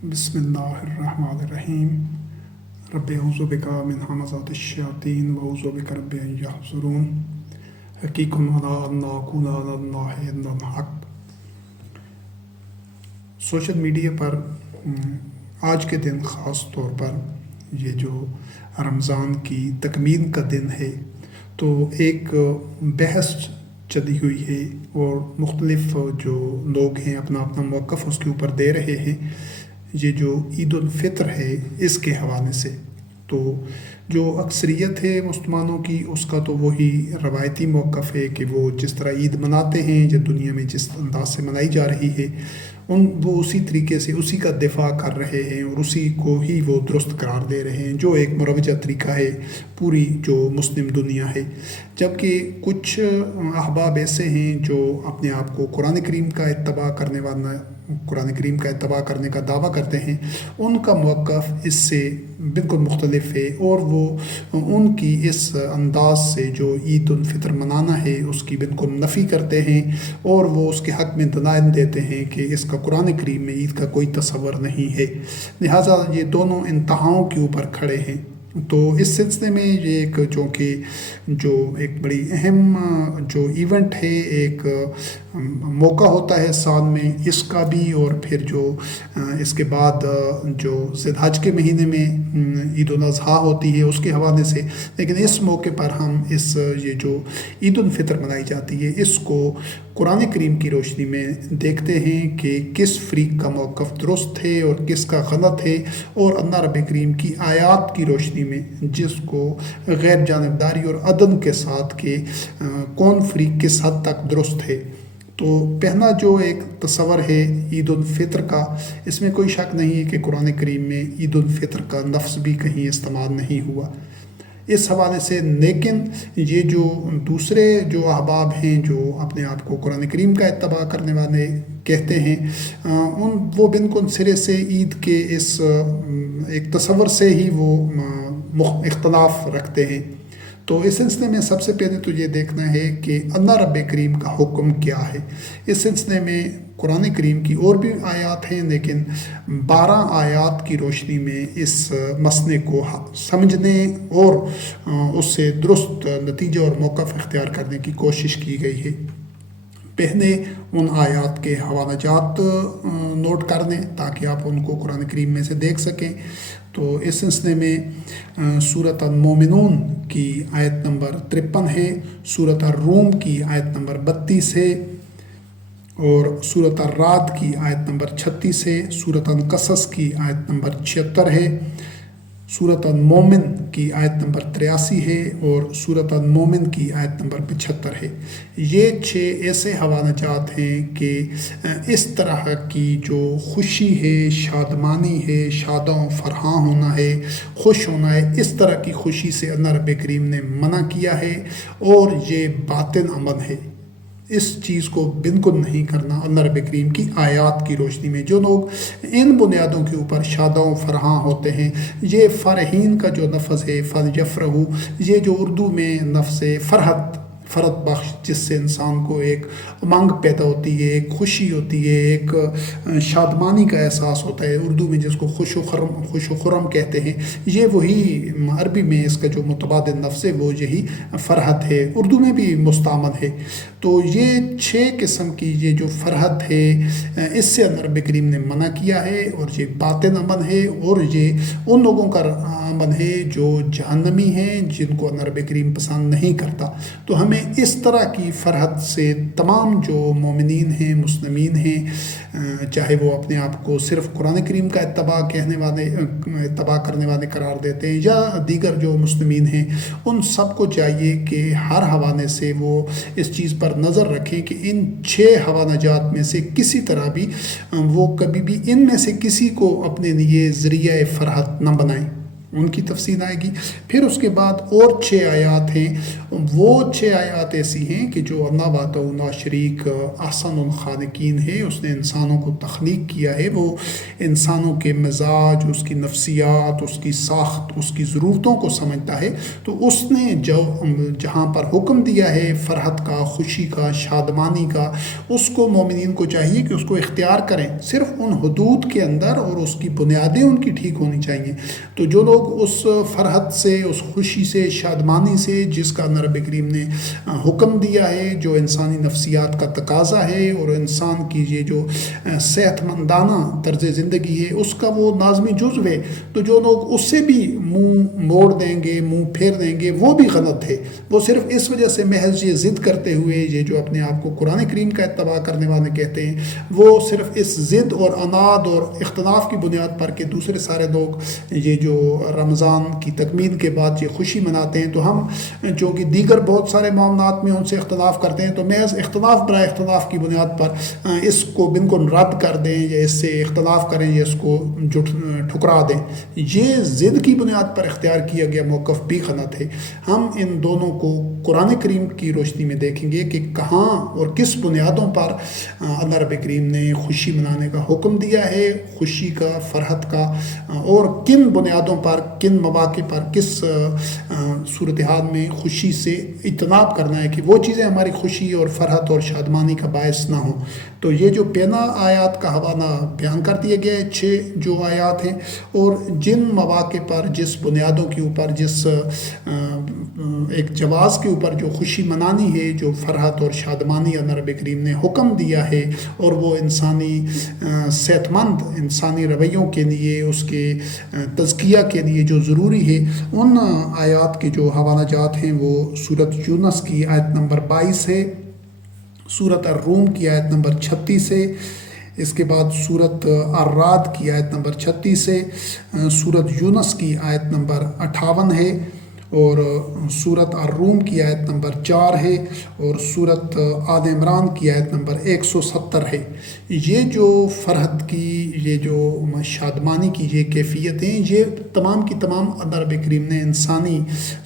بسم اللہ الرحمن الرحیم رب اعوذ بک من همزات الشیاطین واعوذ بک رب ان یحضرون حقیق علی ان اکون علی اللہ الا الحق۔ سوشل میڈیا پر آج کے دن خاص طور پر یہ جو رمضان کی تکمیل کا دن ہے تو ایک بحث چلی ہوئی ہے اور مختلف جو لوگ ہیں اپنا اپنا موقف اس کے اوپر دے رہے ہیں۔ یہ جو عید الفطر ہے اس کے حوالے سے تو جو اکثریت ہے مسلمانوں کی اس کا تو وہی روایتی موقف ہے کہ وہ جس طرح عید مناتے ہیں جو دنیا میں جس انداز سے منائی جا رہی ہے وہ اسی طریقے سے اسی کا دفاع کر رہے ہیں اور اسی کو ہی وہ درست قرار دے رہے ہیں جو ایک مروجہ طریقہ ہے پوری جو مسلم دنیا ہے۔ جبکہ کچھ احباب ایسے ہیں جو اپنے آپ کو قرآن کریم کا اتباع کرنے کا دعویٰ کرتے ہیں، ان کا موقف اس سے بالکل مختلف ہے اور وہ ان کی اس انداز سے جو عید الفطر منانا ہے اس کی بالکل نفی کرتے ہیں اور وہ اس کے حق میں دلائل دیتے ہیں کہ اس کا قرآن کریم میں عید کا کوئی تصور نہیں ہے۔ لہٰذا یہ دونوں انتہاؤں کے اوپر کھڑے ہیں۔ تو اس سلسلے میں یہ ایک جو ایک بڑی اہم جو ایونٹ ہے، ایک موقع ہوتا ہے سال میں اس کا بھی، اور پھر جو اس کے بعد جو ذی الحج کے مہینے میں عید الاضحیٰ ہوتی ہے اس کے حوالے سے، لیکن اس موقع پر ہم یہ جو عید الفطر منائی جاتی ہے اس کو قرآن کریم کی روشنی میں دیکھتے ہیں کہ کس فریق کا موقف درست ہے اور کس کا غلط ہے، اور اللہ رب کریم کی آیات کی روشنی میں جس کو غیر جانبداری اور عدم کے ساتھ کہ کون فریق کس حد تک درست ہے۔ تو پہلا جو ایک تصور ہے عید الفطر کا، اس میں کوئی شک نہیں ہے کہ قرآن کریم میں عید الفطر کا لفظ بھی کہیں استعمال نہیں ہوا اس حوالے سے۔ لیکن یہ جو دوسرے جو احباب ہیں جو اپنے آپ کو قرآن کریم کا اتباع کرنے والے کہتے ہیں، وہ بالکل سرے سے عید کے اس ایک تصور سے ہی وہ اختلاف رکھتے ہیں۔ تو اس سلسلے میں سب سے پہلے تو یہ دیکھنا ہے کہ اللہ رب کریم کا حکم کیا ہے۔ اس سلسلے میں قرآن کریم کی اور بھی آیات ہیں، لیکن 12 آیات کی روشنی میں اس مسئلے کو سمجھنے اور اس سے درست نتیجہ اور موقف اختیار کرنے کی کوشش کی گئی ہے۔ پہلے ان آیات کے حوالہ جات نوٹ کر لیں تاکہ آپ ان کو قرآن کریم میں سے دیکھ سکیں۔ تو اس سلسلے میں سورۃ المومنون کی آیت نمبر 53 ہے، سورۃ الروم کی آیت نمبر 32 ہے، اور سورۃ الرعد کی آیت نمبر 36 ہے، سورۃ القصص کی آیت نمبر 76 ہے، سورۃ المومن کی آیت نمبر 83 ہے، اور سورۃ المومن کی آیت نمبر 75 ہے۔ یہ 6 ایسے حوالہ جات ہیں کہ اس طرح کی جو خوشی ہے، شادمانی ہے، شاداں فرحاں ہونا ہے، خوش ہونا ہے، اس طرح کی خوشی سے اللہ رب کریم نے منع کیا ہے، اور یہ باطن عمل ہے۔ اس چیز کو بالکل نہیں کرنا اللہ رب کریم کی آیات کی روشنی میں۔ جو لوگ ان بنیادوں کے اوپر شاداں و فرحاں ہوتے ہیں، یہ فرحین کا جو لفظ ہے فَلْيَفْرَحُوا، یہ جو اردو میں لفظ فرحت بخش، جس سے انسان کو ایک امنگ پیدا ہوتی ہے، ایک خوشی ہوتی ہے، ایک شادمانی کا احساس ہوتا ہے، اردو میں جس کو خوش و خرم کہتے ہیں، یہ وہی عربی میں اس کا جو متبادل لفظ ہے وہ یہی فرحت ہے، اردو میں بھی مستعمل ہے۔ تو یہ 6 قسم کی یہ جو فرحت ہے اس سے اللہ رب کریم نے منع کیا ہے، اور یہ باطن عمل ہے، اور یہ ان لوگوں کا عمل ہے جو جہنمی ہیں، جن کو اللہ رب کریم پسند نہیں کرتا۔ تو ہمیں اس طرح کی فرحت سے تمام جو مومنین ہیں، مسلمین ہیں، چاہے وہ اپنے آپ کو صرف قرآن کریم کا اتباع کرنے والے قرار دیتے ہیں یا دیگر جو مسلمین ہیں، ان سب کو چاہیے کہ ہر حوالے سے وہ اس چیز پر نظر رکھیں کہ ان 6 حوالہ جات میں سے کسی طرح بھی وہ کبھی بھی ان میں سے کسی کو اپنے لیے ذریعہ فرحت نہ بنائیں۔ ان کی تفصیل آئے گی۔ پھر اس کے بعد اور 6 آیات ہیں، وہ 6 آیات ایسی ہیں کہ جو اللہ وحدہ لا شریک احسن الخالقین ہے، اس نے انسانوں کو تخلیق کیا ہے، وہ انسانوں کے مزاج، اس کی نفسیات، اس کی ساخت، اس کی ضرورتوں کو سمجھتا ہے۔ تو اس نے جو جہاں پر حکم دیا ہے فرحت کا، خوشی کا، شادمانی کا، اس کو مومنین کو چاہیے کہ اس کو اختیار کریں، صرف ان حدود کے اندر، اور اس کی بنیادیں ان کی ٹھیک ہونی چاہیے۔ تو جو لوگ اس فرحت سے، اس خوشی سے، شادمانی سے، جس کا رب کریم نے حکم دیا ہے، جو انسانی نفسیات کا تقاضا ہے اور انسان کی یہ جو صحت مندانہ طرز زندگی ہے اس کا وہ لازمی جزو ہے، تو جو لوگ اس سے بھی منہ موڑ دیں گے، منہ پھیر دیں گے، وہ بھی غلط ہے۔ وہ صرف اس وجہ سے محض یہ ضد کرتے ہوئے، یہ جو اپنے آپ کو قرآن کریم کا اتباع کرنے والے کہتے ہیں، وہ صرف اس ضد اور عناد اور اختلاف کی بنیاد پر کہ دوسرے سارے لوگ یہ جو رمضان کی تکمیل کے بعد یہ خوشی مناتے ہیں، تو ہم جو کہ دیگر بہت سارے معاملات میں ان سے اختلاف کرتے ہیں، تو محض اختلاف برائے اختلاف کی بنیاد پر اس کو بالکل رد کر دیں یا اس سے اختلاف کریں یا اس کو ٹھکرا دیں۔ یہ ضد کی بنیاد پر اختیار کیا گیا موقف بھی غلط ہے۔ ہم ان دونوں کو قرآن کریم کی روشنی میں دیکھیں گے کہ کہاں اور کس بنیادوں پر اللہ رب کریم نے خوشی منانے کا حکم دیا ہے، خوشی کا، فرحت کا، اور کن بنیادوں پر، کن مواقع پر، کس صورتحال میں خوشی سے اجتناب کرنا ہے کہ وہ چیزیں ہماری خوشی اور فرحت اور شادمانی کا باعث نہ ہوں۔ تو یہ جو پہلا آیات کا حوالہ بیان کر دیا گیا ہے، 6 جو آیات ہیں، اور جن مواقع پر، جس بنیادوں کے اوپر، جس ایک جواز کے اوپر جو خوشی منانی ہے، جو فرحت اور شادمانی اللہ رب کریم نے حکم دیا ہے، اور وہ انسانی صحت مند انسانی رویوں کے لیے، اس کے تزکیہ کے لیے جو ضروری ہے، ان آیات کے جو حوالہ جات ہیں وہ سورۃ یونس کی آیت نمبر 22 ہے، سورۃ الروم کی آیت نمبر 36 ہے، اس کے بعد سورۃ الرعد کی آیت نمبر 36 ہے، سورۃ یونس کی آیت نمبر 58 ہے، اور سورۃ الروم کی آیت نمبر 4 ہے، اور سورۃ آل عمران کی آیت نمبر 170 ہے۔ یہ جو فرحت کی، یہ جو شادمانی کی یہ کیفیتیں، یہ تمام کی تمام اللہ رب کریم نے انسانی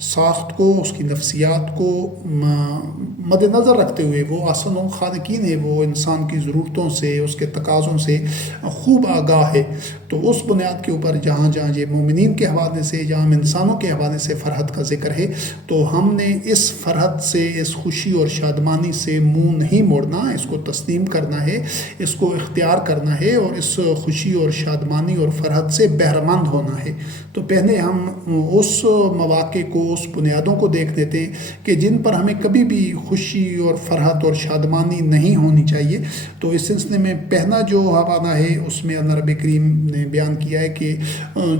ساخت کو، اس کی نفسیات کو مد نظر رکھتے ہوئے، وہ احسن الخالقین ہے، وہ انسان کی ضرورتوں سے، اس کے تقاضوں سے خوب آگاہ ہے۔ تو اس بنیاد کے اوپر جہاں جہاں یہ مومنین کے حوالے سے، جہاں انسانوں کے حوالے سے فرحت کا ذکر ہے، تو ہم نے اس فرحت سے، اس خوشی اور شادمانی سے منہ نہیں موڑنا، اس کو تسلیم کرنا ہے، اس کو اختیار کرنا ہے، اور اس خوشی اور شادمانی اور فرحت سے بہرمند ہونا ہے۔ تو پہلے ہم اس مواقع کو، اس بنیادوں کو دیکھ لیتے کہ جن پر ہمیں کبھی بھی خوشی اور فرحت اور شادمانی نہیں ہونی چاہیے۔ تو اس سلسلے میں پہلا جو حوالہ ہے اس میں اللہ رب کریم نے بیان کیا ہے کہ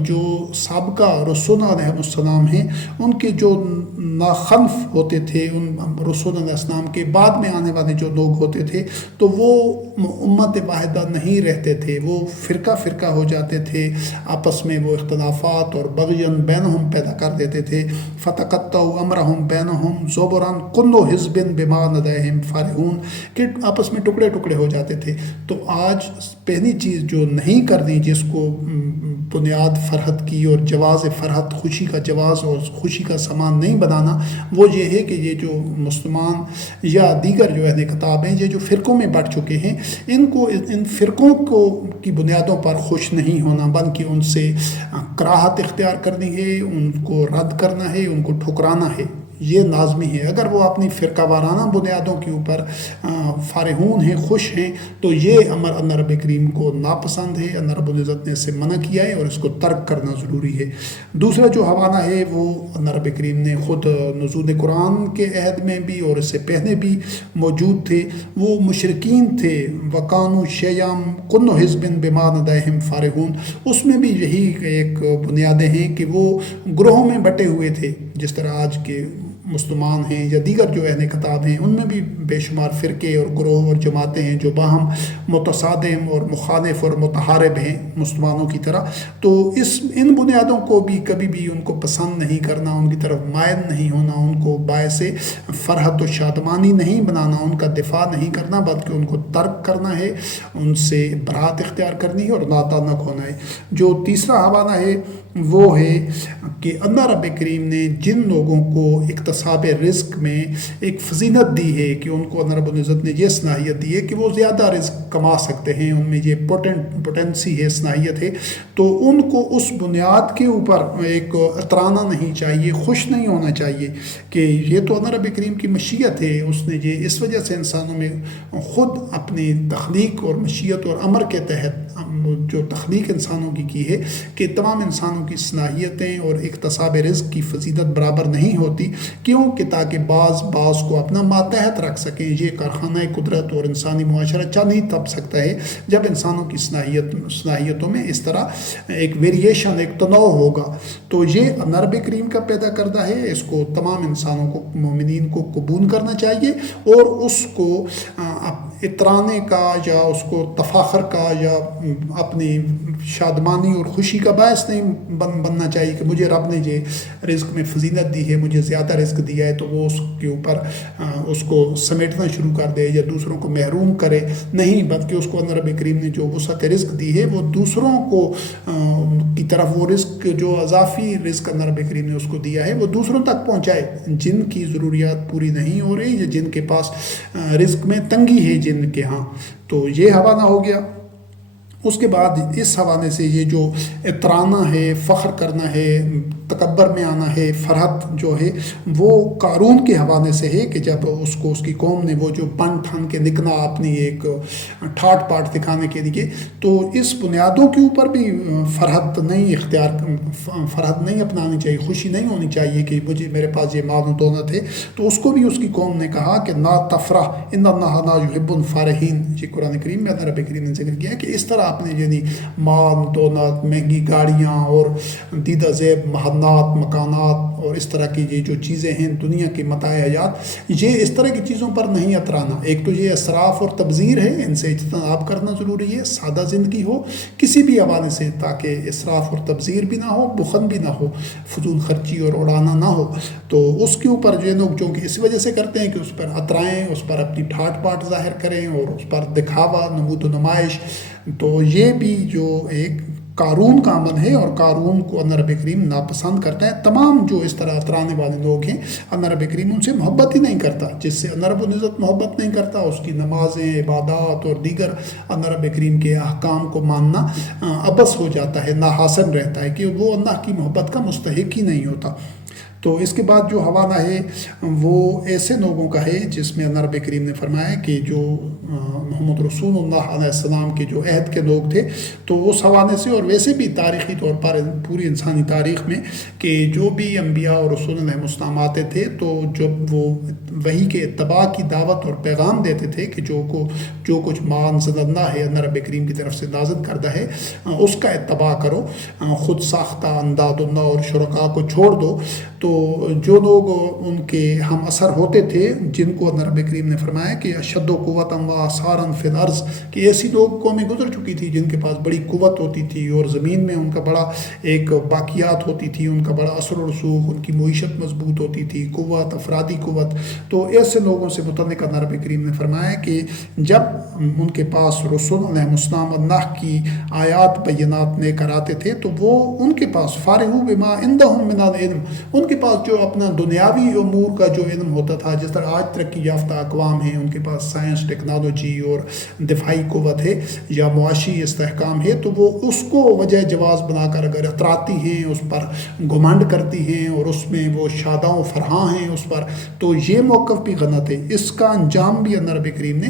جو سابقہ رسول علیہ السلام ہیں، ان کے جو ناخلف ہوتے تھے، ان رسول علیہ السلام کے بعد میں آنے والے جو لوگ ہوتے تھے، تو وہ امت واحدہ نہیں رہتے تھے، وہ فرقہ فرقہ ہو جاتے تھے، آپس میں وہ اختلافات اور بغین بینہم پیدا کر دیتے تھے۔ فتقطعوا امرہم بینہم زبرا کل حزب بما لدیہم فرحون، کہ آپس میں ٹکڑے ٹکڑے ہو جاتے تھے۔ تو آج پہلی چیز جو نہیں کرنی، جس کو بنیاد فرحت کی اور جواز فرحت، خوشی کا جواز اور خوشی کا سامان نہیں بنانا، وہ یہ ہے کہ یہ جو مسلمان یا دیگر جو اہل کتاب ہیں، یہ جو فرقوں میں بٹ چکے ہیں، ان فرقوں کو کی بنیادوں پر خوش نہیں ہونا، بلکہ ان سے کراہت اختیار کرنی ہے، ان کو رد کرنا ہے، ان کو ٹھکرانا ہے، یہ لازمی ہے۔ اگر وہ اپنی فرقہ وارانہ بنیادوں کے اوپر فارغون ہیں، خوش ہیں، تو یہ امر اللہ رب کریم کو ناپسند ہے، اللہ رب العزت نے اسے منع کیا ہے، اور اس کو ترک کرنا ضروری ہے۔ دوسرا جو حوالہ ہے وہ اللہ رب کریم نے خود نزول قرآن کے عہد میں بھی اور اس سے پہلے بھی موجود تھے، وہ مشرکین تھے، وَقَانُوا شِيَعًا كُلُّ حِزْبٍ بِمَا لَدَيْهِمْ فَارِغُونَ، اس میں بھی یہی ایک بنیادیں ہیں کہ وہ گروہوں میں بٹے ہوئے تھے، جس طرح آج کے مسلمان ہیں یا دیگر جو اہل کتاب ہیں، ان میں بھی بے شمار فرقے اور گروہ اور جماعتیں ہیں جو باہم متصادم اور مخالف اور متحارب ہیں مسلمانوں کی طرح. تو ان بنیادوں کو بھی کبھی بھی ان کو پسند نہیں کرنا، ان کی طرف مائل نہیں ہونا، ان کو باعث فرحت و شادمانی نہیں بنانا، ان کا دفاع نہیں کرنا، بلکہ ان کو ترک کرنا ہے، ان سے برات اختیار کرنی ہے اور ناتانک ہونا ہے. جو تیسرا حوالہ ہے وہ ہے کہ اللہ رب کریم نے جن لوگوں کو اکتساب رزق میں ایک فضیلت دی ہے کہ ان کو اللہ رب العزت نے یہ صلاحیت دی ہے کہ وہ زیادہ رزق کما سکتے ہیں، ان میں یہ پوٹینسی ہے، صلاحیت ہے، تو ان کو اس بنیاد کے اوپر ایک اترانا نہیں چاہیے، خوش نہیں ہونا چاہیے کہ یہ تو اللہ رب کریم کی مشیت ہے، اس نے یہ اس وجہ سے انسانوں میں خود اپنی تخلیق اور مشیت اور امر کے تحت جو تخلیق انسانوں کی ہے کہ تمام انسانوں کی صلاحیتیں اور اکتساب رزق کی فضیلت برابر نہیں ہوتی. کیوں کہ تاکہ بعض کو اپنا ماتحت رکھ سکیں. یہ کارخانہ قدرت اور انسانی معاشرہ چل ہی تب سکتا ہے جب انسانوں کی صلاحیتوں میں اس طرح ایک ویریشن، ایک تنوع ہوگا. تو یہ اللہ رب کریم کا پیدا کردہ ہے، اس کو تمام انسانوں کو، مومنین کو قبول کرنا چاہیے اور اس کو اترانے کا یا اس کو تفاخر کا یا اپنی شادمانی اور خوشی کا باعث نہیں بننا چاہیے کہ مجھے رب نے یہ رزق میں فضیلت دی ہے، مجھے زیادہ رزق دیا ہے، تو وہ اس کے اوپر اس کو سمیٹنا شروع کر دے یا دوسروں کو محروم کرے. نہیں، بلکہ اس کو اللہ رب کریم نے جو وسعت رزق دی ہے وہ دوسروں کو کی طرف وہ رزق جو اضافی رزق اللہ رب کریم نے اس کو دیا ہے وہ دوسروں تک پہنچائے جن کی ضروریات پوری نہیں ہو رہی یا جن کے پاس رزق میں تنگی ہے جن کے ہاں. تو یہ حوالہ ہو گیا. اس کے بعد اس حوالے سے یہ جو اترانا ہے، فخر کرنا ہے، تکبر میں آنا ہے، فرحت جو ہے وہ قارون کے حوالے سے ہے کہ جب اس کو اس کی قوم نے وہ جو بن ٹھن کے نکلا اپنی ایک ٹھاٹ پاٹ دکھانے کے لیے، تو اس بنیادوں کے اوپر بھی فرحت نہیں اپنانی چاہیے، خوشی نہیں ہونی چاہیے کہ مجھے میرے پاس یہ مال و دولت ہے. تو اس کو بھی اس کی قوم نے کہا کہ نا تفرح ان اللہ لا یحب الفرحین. یہ قرآن کریم میں اللہ رب کریم نے ذکر کیا کہ اس طرح آپ نے یعنی مال دولت، مہنگی گاڑیاں اور دیدہ زیب محلات، مکانات اور اس طرح کی یہ جو چیزیں ہیں دنیا کی متاع حیات، یہ اس طرح کی چیزوں پر نہیں اترانا. ایک تو یہ اسراف اور تبذیر ہے، ان سے اجتناب کرنا ضروری ہے، سادہ زندگی ہو کسی بھی حوالے سے تاکہ اسراف اور تبذیر بھی نہ ہو، بخل بھی نہ ہو، فضول خرچی اور اڑانا نہ ہو. تو اس کے اوپر جو لوگ جو کہ اس وجہ سے کرتے ہیں کہ اس پر اترائیں، اس پر اپنی ٹھاٹ پاٹ ظاہر کریں اور اس پر دکھاوا، نمود و نمائش، تو یہ بھی جو ایک قارون کا عمل ہے اور قارون کو اللہ رب کریم ناپسند کرتا ہے. تمام جو اس طرح اترانے والے لوگ ہیں اللہ رب کریم ان سے محبت ہی نہیں کرتا. جس سے اللہ رب العزت محبت نہیں کرتا اس کی نمازیں، عبادات اور دیگر اللہ رب کریم کے احکام کو ماننا عبث ہو جاتا ہے، ناحاصل رہتا ہے کہ وہ اللہ کی محبت کا مستحق ہی نہیں ہوتا. تو اس کے بعد جو حوالہ ہے وہ ایسے لوگوں کا ہے جس میں اللہ رب کریم نے فرمایا کہ جو محمد رسول اللہ علیہ السلام کے جو عہد کے لوگ تھے، تو اس حوالے سے اور ویسے بھی تاریخی طور پر پوری انسانی تاریخ میں کہ جو بھی انبیاء اور رسول علیہ السلام آتے تھے تو جب وہ وحی کے اتباع کی دعوت اور پیغام دیتے تھے کہ جو کچھ ما انزل اللہ ہے، اللہ رب کریم کی طرف سے نازل کردہ ہے، اس کا اتباع کرو، خود ساختہ انداد اللہ اور شرکاء کو چھوڑ دو. تو جو لوگ ان کے ہم اثر ہوتے تھے جن کو اللہ رب کریم نے فرمایا کہ اشد و قوت و آثارا فی الارض، کہ ایسی لوگ قومیں گزر چکی تھی جن کے پاس بڑی قوت ہوتی تھی اور زمین میں ان کا بڑا ایک باقیات ہوتی تھی، ان کا بڑا اثر و رسوخ، ان کی معیشت مضبوط ہوتی تھی، قوت، افرادی قوت. تو ایسے لوگوں سے متعلق اللہ رب کریم نے فرمایا کہ جب ان کے پاس رسول علیہ السلام اللہ کی آیات بینات لے کر آتے تھے تو وہ ان کے پاس فارغ بما عندهم من العلم، ان کے پاس جو اپنا دنیاوی امور کا جو علم ہوتا تھا، جس طرح آج ترقی یافتہ اقوام ہیں ان کے پاس سائنس، ٹیکنالوجی اور دفاعی قوت ہے یا معاشی استحکام ہے، تو وہ اس کو وجہ جواز بنا کر اگر اتراتی ہیں، اس پر گھمنڈ کرتی ہیں اور اس میں وہ شاداں و فرحاں ہیں اس پر، تو یہ موقف بھی غلط ہے. اس کا انجام بھی اللہ رب کریم نے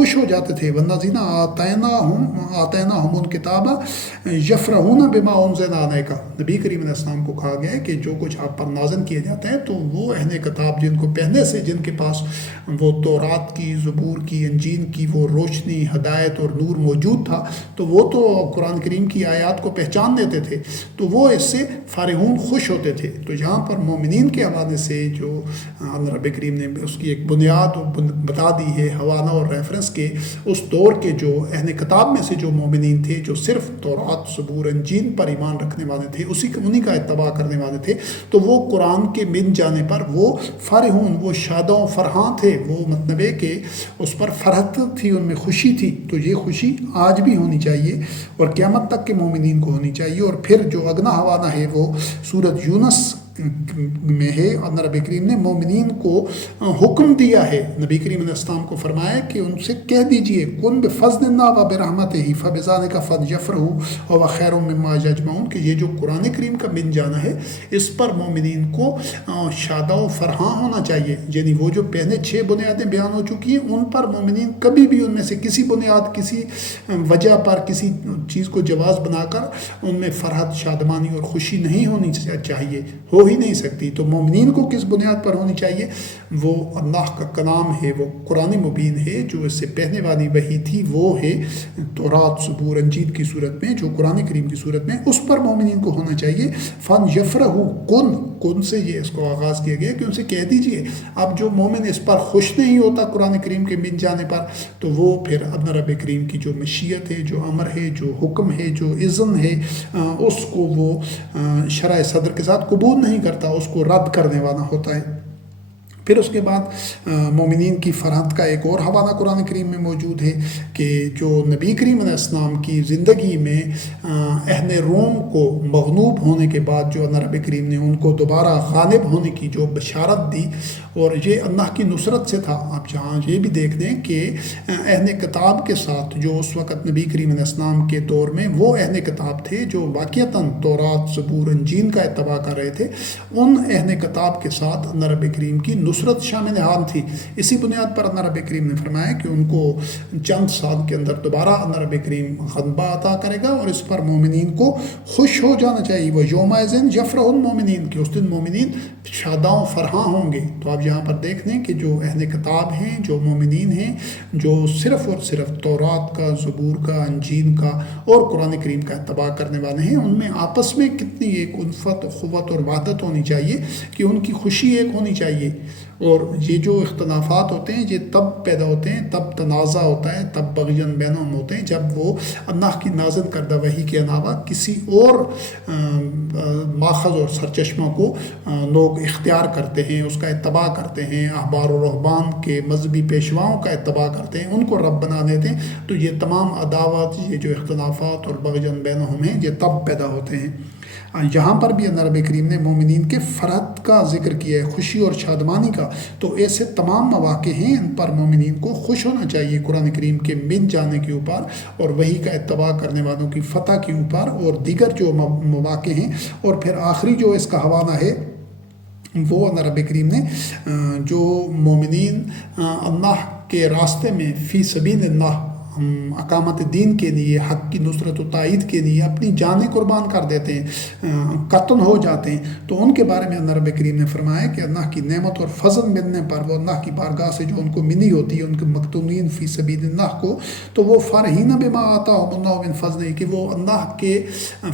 خوش ہو جاتے تھے. والذین آتینا ہم الکتاب یفرحون بما انزل الیک. نبی کریم علیہ السلام کو کہا گیا ہے کہ جو کچھ آپ پر نازل کیے جاتے ہیں تو وہ اہل کتاب جن کو پہلے سے جن کے پاس وہ تورات کی، زبور کی، انجیل کی وہ روشنی، ہدایت اور نور موجود تھا، تو وہ تو قرآن کریم کی آیات کو پہچان لیتے تھے، تو وہ اس سے فارغون خوش ہوتے تھے. تو یہاں پر مومنین کے حوالے سے جو اللہ رب کریم نے اس کی ایک بنیاد بتا دی ہے حوالہ اور ریفرنس کے، اس دور کے جو اہل کتاب میں سے جو مومنین تھے جو صرف تورات، زبور، انجیل پر ایمان رکھنے والے تھے، انہی کا اتباع کرنے والے تھے، تو وہ قرآن کے مل جانے پر وہ فرحون، وہ شاد و فرحاں تھے. وہ مطلب ہے کہ اس پر فرحت تھی، ان میں خوشی تھی. تو یہ خوشی آج بھی ہونی چاہیے اور قیامت تک کے مومنین کو ہونی چاہیے. اور پھر جو اگنا حوالہ ہے وہ سورۃ یونس میں ہے. اللہ رب کریم نے مومنین کو حکم دیا ہے، نبی کریم علیہ السلام کو فرمایا کہ ان سے کہہ دیجئے کن بفضل اللہ و برحمتہ فبذلک فلیفرحوا وهو خیر مما یجمعون، کہ یہ جو قرآن کریم کا من جانا ہے اس پر مومنین کو شادہ و فرحاں ہونا چاہیے. یعنی وہ جو پہلے 6 بنیادیں بیان ہو چکی ہیں ان پر مومنین کبھی بھی ان میں سے کسی بنیاد، کسی وجہ پر، کسی چیز کو جواز بنا کر ان میں فرحت، شادمانی اور خوشی نہیں ہونی چاہیے، ہو ہی نہیں سکتی. تو مومنین کو کس بنیاد پر ہونی چاہیے؟ وہ اللہ کا کلام ہے، وہ قرآن مبین ہے. جو اس سے پہلے والی وحی تھی وہ ہے تورات، زبور، انجیل کی صورت میں، جو قرآن کریم کی صورت میں، اس پر مومنین کو ہونا چاہیے. فن یفرحوا، کن سے یہ اس کو آغاز کیا گیا کہ ان سے کہہ دیجئے. اب جو مومن اس پر خوش نہیں ہوتا قرآن کریم کے مل جانے پر، تو وہ پھر اللہ رب کریم کی جو مشیت ہے، جو امر ہے، جو حکم ہے، جو اذن ہے، اس کو وہ شرح صدر کے ساتھ قبول نہیں کرتا، اس کو رد کرنے والا ہوتا ہے. پھر اس کے بعد مومنین کی فرحت کا ایک اور حوالہ قرآن کریم میں موجود ہے کہ جو نبی کریم علیہ السلام کی زندگی میں اہل روم کو مغلوب ہونے کے بعد جو اللہ رب کریم نے ان کو دوبارہ غالب ہونے کی جو بشارت دی، اور یہ اللہ کی نصرت سے تھا. آپ جہاں یہ بھی دیکھ دیں کہ اہل کتاب کے ساتھ جو اس وقت نبی کریم علیہ السلام کے دور میں وہ اہل کتاب تھے جو واقعتاً تورات، زبور، انجیل کا اتباع کر رہے تھے، ان اہل کتاب کے ساتھ اللہ رب کریم کی نصرت شامل حال تھی. اسی بنیاد پر اللہ رب کریم نے فرمایا کہ ان کو چند سال کے اندر دوبارہ اللہ رب کریم غلبہ عطا کرے گا، اور اس پر مومنین کو خوش ہو جانا چاہیے. وہ یومئذ یفرح المومنین، کہ اس دن مومنین شاداں و فرحاں ہوں گے. تو آپ یہاں پر دیکھ لیں کہ جو اہل کتاب ہیں، جو مومنین ہیں، جو صرف اور صرف تورات کا، زبور کا، انجیل کا اور قرآن کریم کا اتباع کرنے والے ہیں، ان میں آپس میں کتنی ایک الفت، اخوت اور وحدت ہونی چاہیے کہ ان کی خوشی ایک ہونی چاہیے. اور یہ جو اختلافات ہوتے ہیں یہ تب پیدا ہوتے ہیں، تب تنازع ہوتا ہے، تب بغیاً بینہم ہوتے ہیں جب وہ اللہ کی نازل کردہ وحی کے علاوہ کسی اور ماخذ اور سرچشمہ کو لوگ اختیار کرتے ہیں، اس کا اتباع کرتے ہیں، احبار و رہبان کے مذہبی پیشواؤں کا اتباع کرتے ہیں، ان کو رب بنا دیتے ہیں. تو یہ تمام عداوت، یہ جو اختلافات اور بغیاً بینہم ہیں، یہ تب پیدا ہوتے ہیں. یہاں پر بھی اللہ رب کریم نے مومنین کے فرحت کا ذکر کیا ہے، خوشی اور شادمانی کا. تو ایسے تمام مواقع ہیں، ان پر مومنین کو خوش ہونا چاہیے قرآن کریم کے مل جانے کے اوپر، اور وحی کا اتباع کرنے والوں کی فتح کے اوپر، اور دیگر جو مواقع ہیں. اور پھر آخری جو اس کا حوالہ ہے وہ اللہ رب کریم نے جو مومنین اللہ کے راستے میں فی سبیل اللہ اقامت دین کے لیے، حق کی نصرت و تائید کے لیے اپنی جانیں قربان کر دیتے ہیں، قتل ہو جاتے ہیں، تو ان کے بارے میں اللہ رب کریم نے فرمایا کہ اللہ کی نعمت اور فضل ملنے پر، وہ اللہ کی بارگاہ سے جو ان کو ملی ہوتی ہے، ان کے مقتولین فی سبیل اللہ کو، تو وہ فرحین بما آتاہم اللہ من فضلہ، کہ وہ اللہ کے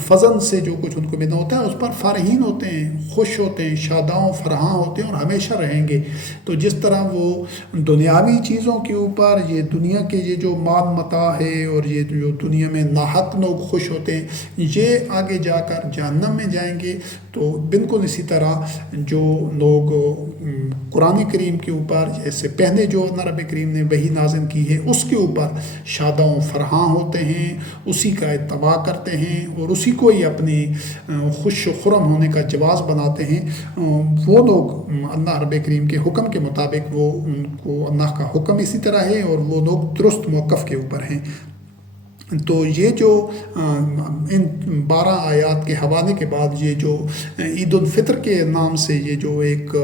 فضل سے جو کچھ ان کو ملا ہوتا ہے اس پر فرحین ہوتے ہیں، خوش ہوتے ہیں، شاداں و فرحاں ہوتے ہیں، اور ہمیشہ رہیں گے. تو جس طرح وہ دنیاوی چیزوں کے اوپر، یہ دنیا کے یہ جو مال متاع ہے اور یہ جو دنیا میں ناحق لوگ خوش ہوتے ہیں، یہ آگے جا کر جہنم میں جائیں گے. تو بالکل اسی طرح جو لوگ قرآن کریم کے اوپر، جیسے پہلے جو اللہ رب کریم نے وحی نازل کی ہے اس کے اوپر شاداں و فرحاں ہوتے ہیں، اسی کا اتباع کرتے ہیں، اور اسی کو ہی اپنی خوش و خرم ہونے کا جواز بناتے ہیں، وہ لوگ اللہ رب کریم کے حکم کے مطابق، وہ ان کو اللہ کا حکم اسی طرح ہے، اور وہ لوگ درست موقف کے اوپر ہیں. تو یہ جو ان 12 آیات کے حوالے کے بعد یہ جو عید الفطر کے نام سے یہ جو ایک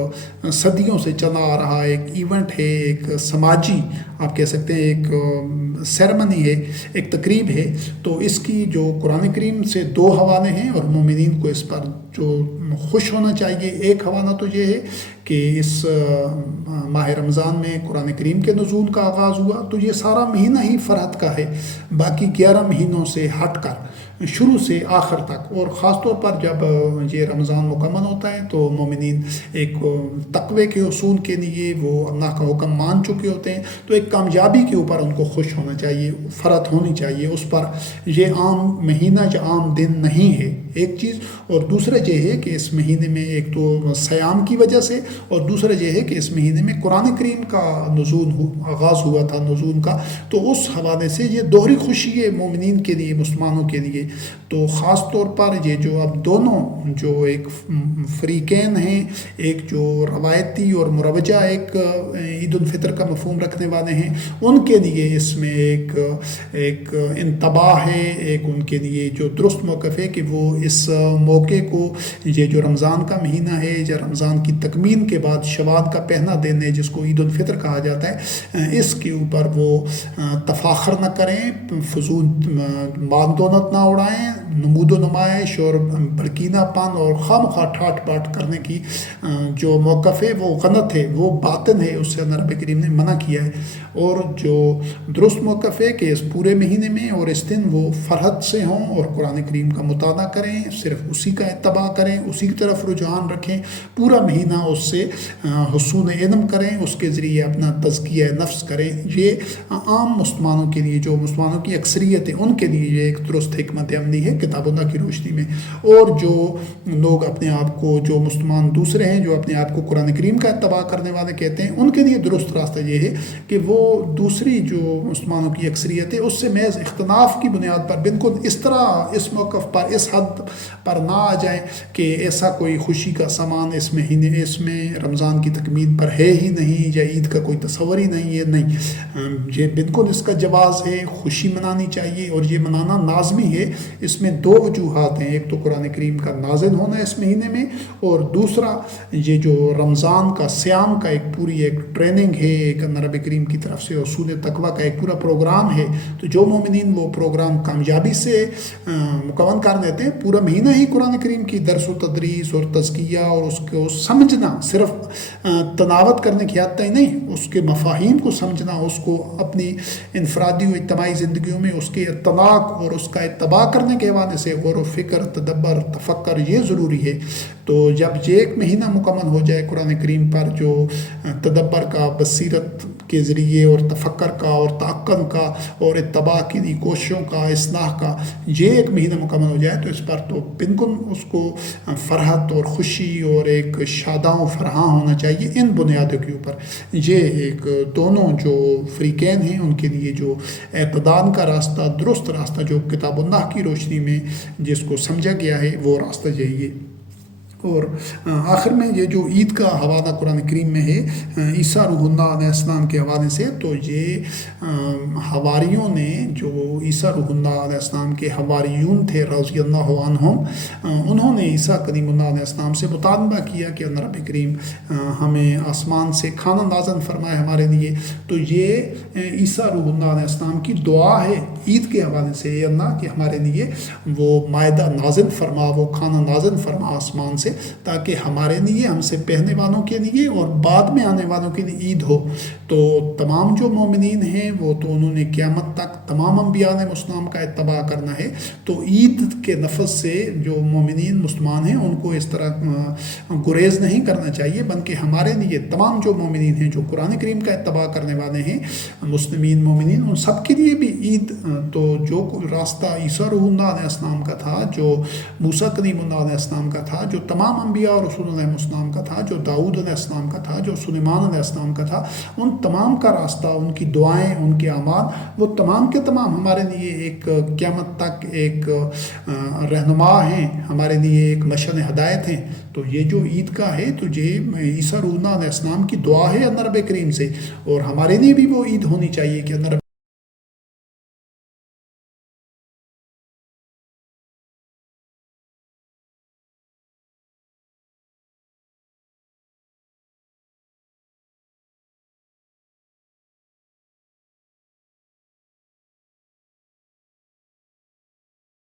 صدیوں سے چلا آ رہا ایک ایونٹ ہے، ایک سماجی آپ کہہ سکتے ہیں ایک سیرمنی ہے، ایک تقریب ہے، تو اس کی جو قرآن کریم سے 2 حوالے ہیں اور مومنین کو اس پر جو خوش ہونا چاہیے۔ ایک حوالہ تو یہ ہے کہ اس ماہ رمضان میں قرآن کریم کے نزول کا آغاز ہوا، تو یہ سارا مہینہ ہی فرحت کا ہے، باقی 11 مہینوں سے ہٹ کر شروع سے آخر تک، اور خاص طور پر جب یہ رمضان مکمل ہوتا ہے تو مومنین ایک تقوی کے اصول کے لیے وہ اللہ کا حکم مان چکے ہوتے ہیں، تو ایک کامیابی کے اوپر ان کو خوش ہونا چاہیے، فرحت ہونی چاہیے اس پر۔ یہ عام مہینہ یا عام دن نہیں ہے ایک چیز، اور دوسرا یہ ہے کہ اس مہینے میں ایک تو سیام کی وجہ سے، اور دوسرا یہ ہے کہ اس مہینے میں قرآن کریم کا آغاز ہوا تھا نزول کا، تو اس حوالے سے یہ دوہری خوشی ہے مومنین کے لیے، مسلمانوں کے لیے۔ تو خاص طور پر یہ جو اب دونوں جو ایک فریقین ہیں، ایک جو روایتی اور مروجہ ایک عید الفطر کا مفہوم رکھنے والے ہیں، ان کے لیے اس میں ایک انتباہ ہے، ایک ان کے لیے جو درست موقف ہے کہ وہ اس موقع کو، یہ جو رمضان کا مہینہ ہے یا رمضان کی تکمیل کے بعد شوال کا پہنا دن ہے جس کو عید الفطر کہا جاتا ہے، اس کے اوپر وہ تفاخر نہ کریں، فضول مال دولت نہ اڑائیں، نمود و نمائش اور بھڑکینا پن اور خواہ ٹھاٹ باٹ کرنے کی جو موقف ہے وہ غلط ہے، وہ باطن ہے، اس سے نبی کریم نے منع کیا ہے۔ اور جو درست موقف ہے کہ اس پورے مہینے میں اور اس دن وہ فرحت سے ہوں اور قرآن کریم کا مطالعہ کریں، صرف اسی کا اتباع کریں، اسی کی طرف رجحان رکھیں، پورا مہینہ اس سے حصول علم کریں، اس کے ذریعے اپنا تزکیہ نفس کریں۔ یہ عام مسلمانوں کے لیے، جو مسلمانوں کی اکثریت ہے، ان کے لیے یہ ایک درست حکمت عملی ہے کتاب اللہ کی روشنی میں۔ اور جو لوگ اپنے آپ کو، جو مسلمان دوسرے ہیں جو اپنے آپ کو قرآن کریم کا اتباع کرنے والے کہتے ہیں، ان کے لیے درست راستہ یہ ہے کہ وہ دوسری جو مسلمانوں کی اکثریت ہے اس سے محض اختلاف کی بنیاد پر بالکل اس طرح اس موقف پر، اس حد پر نہ آ جائیں کہ ایسا کوئی خوشی کا سامان اس مہینے، اس میں رمضان کی تکمیل پر ہے ہی نہیں، یا عید کا کوئی تصور ہی نہیں ہے۔ نہیں، یہ بالکل اس کا جواز ہے، خوشی منانی چاہیے، اور یہ منانا لازمی ہے۔ اس میں 2 وجوہات ہیں، ایک تو قرآن کریم کا نازل ہونا اس مہینے میں، اور دوسرا یہ جو رمضان کا سیام کا ایک پوری ایک ٹریننگ ہے، ایک نبی کریم کی طرف سے اصول تقویٰ کا ایک پورا پروگرام ہے، تو جو مومنین وہ پروگرام کامیابی سے مکمل کر دیتے ہیں، پورا مہینہ ہی قرآن کریم کی درس و تدریس اور تزکیہ اور اس کو سمجھنا، صرف تلاوت کرنے کی حد تک نہیں، اس کے مفاہیم کو سمجھنا، اس کو اپنی انفرادی و اجتماعی زندگیوں میں اس کے اطلاق اور اس کا اتباع کرنے کے حوالے سے غور و فکر، تدبر، تفکر یہ ضروری ہے۔ تو جب یہ ایک مہینہ مکمل ہو جائے قرآن کریم پر، جو تدبر کا، بصیرت کے ذریعے اور تفکر کا اور تعقل کا اور اتباع کی کوششوں کا، اصلاح کا، یہ ایک مہینہ مکمل ہو جائے تو اس پر تو بالکل اس کو فرحت اور خوشی اور ایک شاداں و فرحاں ہونا چاہیے ان بنیادوں کے اوپر۔ یہ ایک دونوں جو فریقین ہیں ان کے لیے جو اعتدال کا راستہ، درست راستہ جو کتاب اللہ کی روشنی میں جس کو سمجھا گیا ہے، وہ راستہ یہی ہے۔ اور آخر میں یہ جو عید کا حوالہ قرآن کریم میں ہے عیسیٰ روح اللہ علیہ السلام کے حوالے سے، تو یہ حواریوں نے، جو عیسیٰ روح اللہ علیہ السلام کے حواریون تھے رضی اللہ عنہم، انہوں نے عیسیٰ کلیم اللہ علیہ السلام سے مطالبہ کیا کہ اللہ رب کریم ہمیں آسمان سے کھانا نازل فرمائے ہمارے لیے۔ تو یہ عیسیٰ روح اللہ علیہ السلام کی دعا ہے عید کے حوالے سے، اے اللہ کہ ہمارے لیے وہ مائدہ نازل فرما، وہ کھانا نازل فرما آسمان سے، تاکہ ہمارے لیے، ہم سے پہلے والوں کے لیے اور بعد میں آنے والوں کے لیے عید ہو۔ تو تمام جو مومنین ہیں وہ تو انہوں نے قیامت تک تمام انبیاء علیہ السلام کا اتباع کرنا ہے، تو عید کے لفظ سے جو مومنین مسلمان ہیں ان کو اس طرح گریز نہیں کرنا چاہیے، بلکہ ہمارے لیے تمام جو مومنین ہیں جو قرآن کریم کا اتباع کرنے والے ہیں، مسلمین مومنین، ان سب کے لیے بھی عید، تو جو راستہ عیسیٰ روح اللہ علیہ السلام کا تھا، جو موسیٰ کلیم اللہ علیہ السلام کا تھا، جو تمام انبیاء اور رسول علیہ السلام کا تھا، جو داؤد علیہ السلام کا تھا، جو سلیمان علیہ السلام کا تھا، ان تمام کا راستہ، ان کی دعائیں، ان کے اعمال، وہ تمام کے تمام ہمارے لیے ایک قیامت تک ایک رہنما ہیں، ہمارے لیے ایک مشعل ہدایت ہیں۔ تو یہ جو عید کا ہے تو یہ عیسیٰ روح اللہ علیہ السلام کی دعا ہے اللہ رب کریم سے، اور ہمارے لیے بھی وہ عید ہونی چاہیے کہ اللہ